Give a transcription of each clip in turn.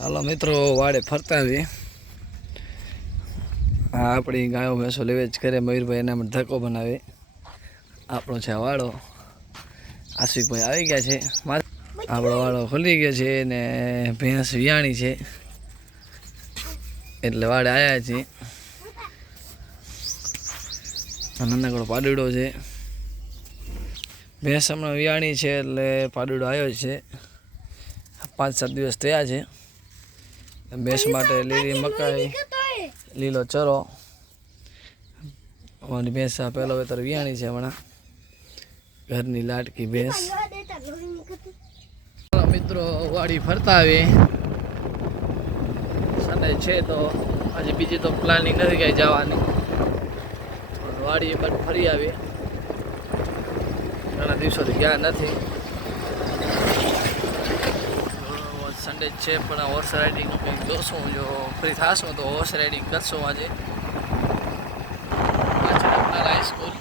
હાલો મિત્રો, વાડે ફરતા આવી. આ આપણી ગાયો ભેંસો લેવે જ કરે મયુરભાઈ, એના માટે ધક્કો બનાવે. આપણો છે વાડો. આશિકભાઈ આવી ગયા છે. આપણો વાડો ખુલી ગયો છે ને ભેંસ વિયાણી છે એટલે વાડે આવ્યા છીએ. નાનકડો પાડુડો છે. ભેંસ હમણાં વિયાણી છે એટલે પાડુડો આવ્યો છે. 5-7 દિવસ થયા છે. ભેંસ માટે લીલી મકાઈ, લીલો ચરો. અમારી ભેંસ પહેલો વેતર વિયાણી છે હમણાં, ઘરની લાટકી ભેંસ. મિત્રો વાડી ફરતા આવી. સન્ડે છે તો આજે બીજી તો પ્લાનિંગ નથી કઈ જવાની. વાડી પર ફરી આવી. ઘણા દિવસોથી ગયા નથી. સન્ડે છે પણ હોર્સ રાઇડિંગ કંઈક જોશું. જો ફ્રી થશું તો હોર્સ રાઇડિંગ કરશું આજે. હાઈસ્કૂલ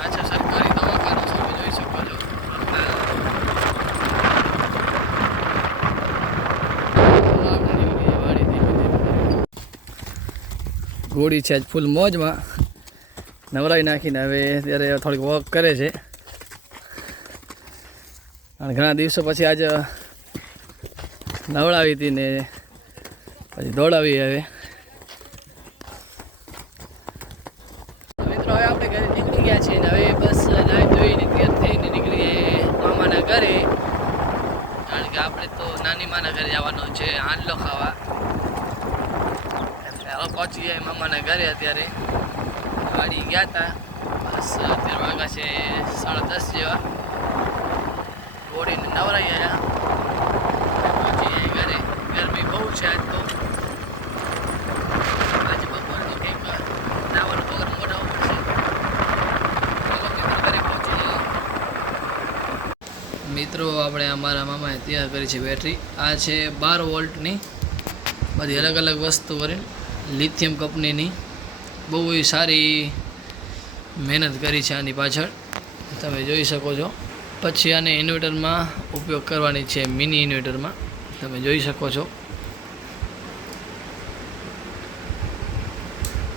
આ છે સરકારી દવાખાનું, તમે જોઈ શકો છો. ઘોડી છે આજ ફૂલ મોજમાં. નવરાઈ નાખીને હવે અત્યારે થોડીક વોક કરે છે. અને ઘણા દિવસો પછી આજે નવડાવી હતી ને પછી દોડાવી. હવે મિત્રો હવે આપણે ઘરે નીકળી ગયા છીએ ને હવે બસ નાઈ ધોઈને તૈયાર થઈને નીકળીએ મામાના ઘરે. કારણ કે આપણે તો નાની માના ઘરે જવાનું છે હાંડલો ખાવા. એટલે હવે પહોંચી જાય મામાના ઘરે. અત્યારે ગાડી ગયા હતા. બસ અત્યારે વાગ્યા છે 10:30 જેવા. ઘોડીને નવરાઈ આવ્યા. પહોંચી જાય ઘરે. ગરમી બહુ છે આજ તો. આજે બપોરનો કંઈક નાવાનો પ્રોગ્રામ ગોઠવવો પડશે. ઘરે પહોંચી જઈએ. મિત્રો આપણે અમારા મામાએ તૈયાર કરી છે બેટરી. આ છે 12 વોલ્ટની, બધી અલગ અલગ વસ્તુ કરીને, લિથિયમ કંપનીની. બહુ સારી મહેનત કરી છે આની પાછળ, તમે જોઈ શકો છો. પછી આને ઇન્વર્ટરમાં ઉપયોગ કરવાની છે, મિની ઇન્વર્ટરમાં, તમે જોઈ શકો છો.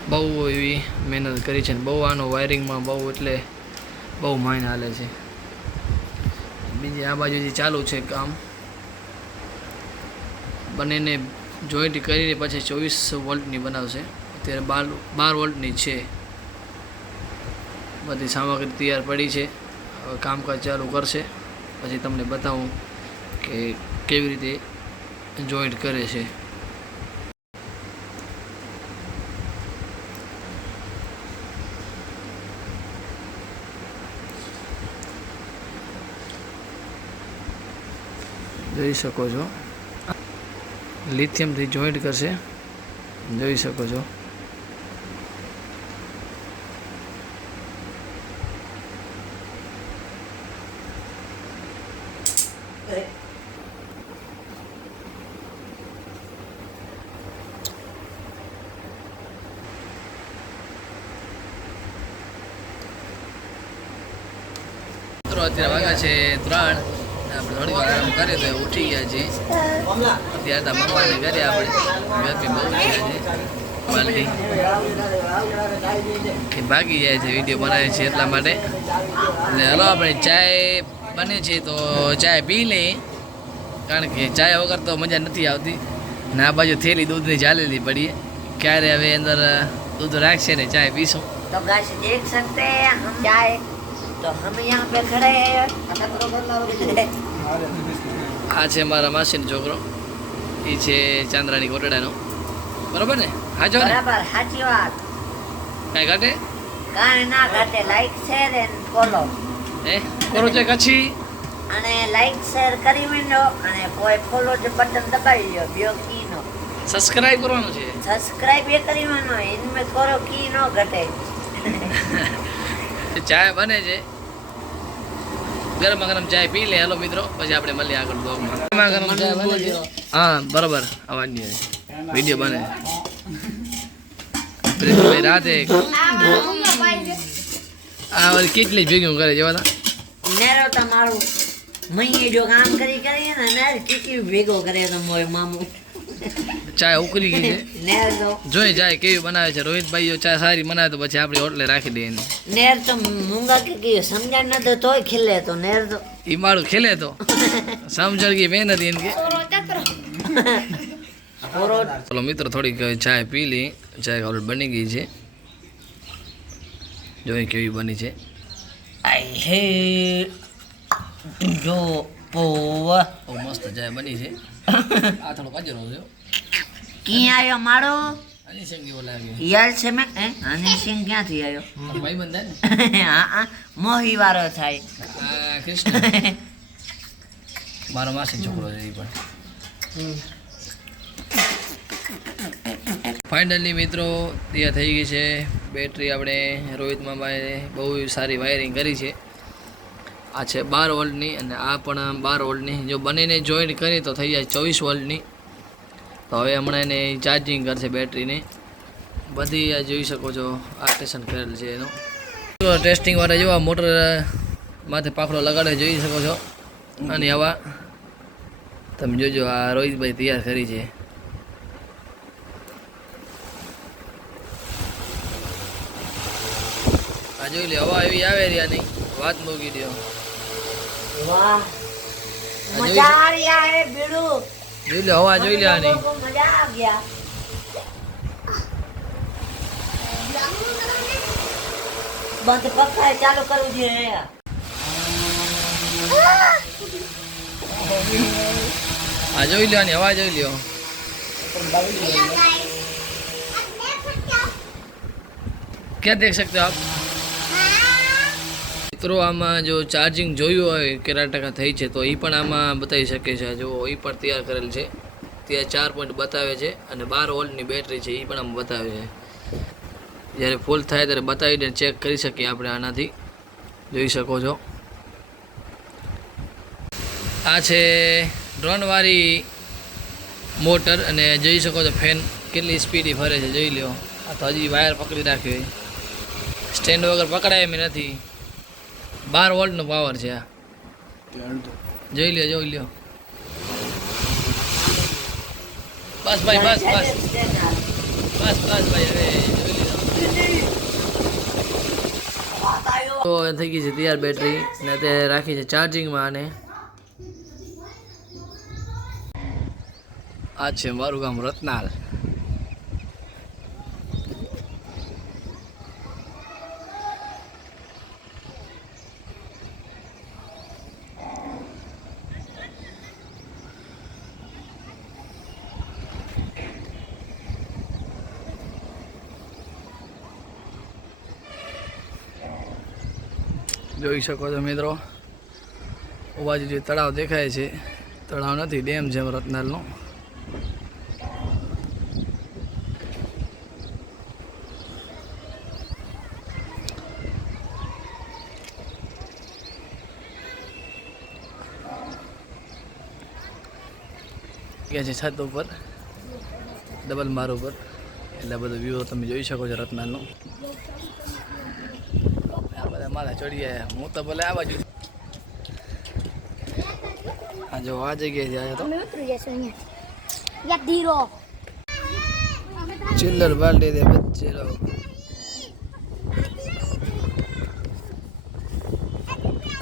બહુ એવી મહેનત કરી છે. બહુ આનો વાયરિંગમાં બહુ એટલે બહુ માઇન હાલે છે. બીજી આ બાજુથી ચાલુ છે કામ. બંનેને જોઈન્ટ કરીને પછી 24 વોલ્ટની બનાવશે. અત્યારે 12 વોલ્ટની છે. બધી સામગ્રી તૈયાર પડી છે. હવે કામકાજ ચાલુ કરશે. પછી તમને બતાવું કે કેવી રીતે જોઈન્ટ કરે છે. જોઈ શકો છો, લિથિયમથી જોઈન્ટ કરશે. જોઈ શકો છો. અત્યારે વાગ્યા છે 3. આપણે થોડી વાર આરામ કરીએ તો ઉઠી ગયા છીએ. અત્યારે તો મમ્માને ઘરે આપણે ગરમી બહુ છે. ભાગી જાય છે, વિડીયો બનાવે છે એટલા માટે. એટલે હલો આપણે ચાય બને છે તો ચાય પી લઈએ. કારણ કે ચાય વગર તો મજા નથી આવતી. ને આ બાજુ થેલી દૂધની ચાલેલી પડીએ. ક્યારે હવે અંદર દૂધ રાખશે ને ચાય પીશું. तो गाइस देख सकते हैं हम चाय, तो हम यहाँ पे खड़े हैं. આ છે મારા માસીનો છોકરો. એ છે ચાંદ્રાની કોટડાનો. બરોબર ને? હાજો ને? બરાબર, સાચી વાત. કાંઈ ઘટે? કાંઈ ના ઘટે. લાઈક શેર એન્ડ ફોલો કરો છે કચ્છી. અને લાઈક શેર કરી મેળો અને કોઈ ફોલો જે બટન દબાવી લ્યો. બ્યો કી નો સબસ્ક્રાઇબ કરવાનું છે. સબસ્ક્રાઇબ એ કરી મેળો. ઇનમે કરો કી નો ઘટે. ચાય બને છે. ગરમા ગરમ ચાય પી લે. હેલો મિત્રો, પછી આપણે મળીએ આગળ બ્લોગમાં. ગરમા ગરમ ચાય બને છે. હા બરાબર, અવાજ નહીં આવે. વિડીયો બને. રાતે આ કેટલી ભેગી કરે છે બધા. નેરો તમારું મહી જો કામ કરી ને ને કેટલી ભેગો કરે તો મોય મામું ચા ઉકળી ગઈ છે નેર તો જોઈ જાય કેવી બનાવે છે રોહિતભાઈ જો ચા સારી બનાવે તો પછી આપણે હોટલે રાખી દઈએ એને. નેર તો મૂંગા કે સમજાણ ન તો તોય ખીલે તો નેર તો ઈ મારું ખેલે તો સમજણ ગઈ મહેનત એને કે પૂરો ચલો મિત્રો થોડીક ચા પી લી. ચા ઓલરેડી બની ગઈ છે જોઈ કેવી બની છે. આઈ હે જો પોવા બહુ મસ્ત ચા બની છે. આ થોડો કાજરો છે ક્યાં આવ્યો મારો આની સંગ એવો લાગે યાર છે મેં આની સિંહ ક્યાંથી આવ્યો ભાઈ બંધ ને હા મોહી વાળો થાય આ કૃષ્ણ મારો માસી છોકરો છે એ પણ. ફાઇનલી મિત્રો તૈયાર થઈ ગઈ છે બેટરી. આપણે રોહિત મામાએ બહુ સારી વાયરિંગ કરી છે. આ છે 12 વોલ્ટની અને આ પણ 12 વોલ્ટની. જો બંનેને જોઈન્ટ કરી તો થઈ જાય 24 વોલ્ટની. તો હવે હમણાં એને ચાર્જિંગ કરશે બેટરીને. બધી આ જોઈ શકો છો આ સ્ટેશન કરેલ છે એનું. ટેસ્ટિંગ વાળા જો આ મોટર માથે પાખડો લગાડે જોઈ શકો છો. અને હવા તમે જોજો આ રોહિતભાઈ તૈયાર કરી છે. આ જોઈ લે હવા એવી આવે રહ્યા નહીં વાત મૂકી દો. વાહ મજા આ રહ્યા હે બીડુ જોઈ લે હવા જોઈ લે આની. મજા આ ગયા બંધ પક્કા ચાલુ કરવું જોઈએ આ જોઈ લે આની હવા જોઈ લ્યો. क्या देख सकते हो आप મિત્રો? આમાં જો ચાર્જિંગ જોયું હોય કેટલા ટકા થઈ છે તો એ પણ આમાં બતાવી શકે છે. જો એ પણ તૈયાર કરેલ છે. ત્યાં 4 પોઈન્ટ બતાવે છે અને 12 વોલ્ટની બેટરી છે એ પણ આમાં બતાવે છે. જ્યારે ફૂલ થાય ત્યારે બતાવીને ચેક કરી શકીએ આપણે આનાથી. જોઈ શકો છો આ છે ડ્રોનવાળી મોટર અને જોઈ શકો છો ફેન કેટલી સ્પીડી ફરે છે જોઈ લો. આ તો હજી વાયર પકડી રાખ્યો સ્ટેન્ડ વગર પકડાય એમ નથી. 12 વોલ્ટનો પાવર છે આ. જોઈ લ્યો. બસ ભાઈ બસ ભાઈ હવે જોઈ લ્યો. તો થઈ ગઈ છે તૈયાર બેટરી ને તે રાખી છે ચાર્જિંગમાં. અને આ છે મારું ગામ રત્નાલ. જોઈ શકો છો મિત્રો બાજુ જે તળાવ દેખાય છે તળાવ નથી ડેમ છે રત્નાલનો. ગયા છે છત ઉપર ડબલ માર ઉપર એટલે બધો વ્યૂ તમે જોઈ શકો છો રત્નાલનો. મારા ચડી આવ્યા હું તો ભલે આ બાજુ. હા જો આ જગ્યાએથી આવ્યો તો ચિલ્લર બાલ્ટી દે બચ્ચે રહો.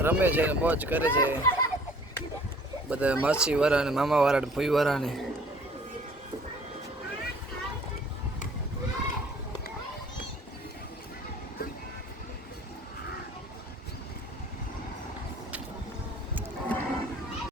રમે છે ને મોજ કરે છે બધા માસી વાળા ને મામા વાળા ને ફૂઈ વાળા ને.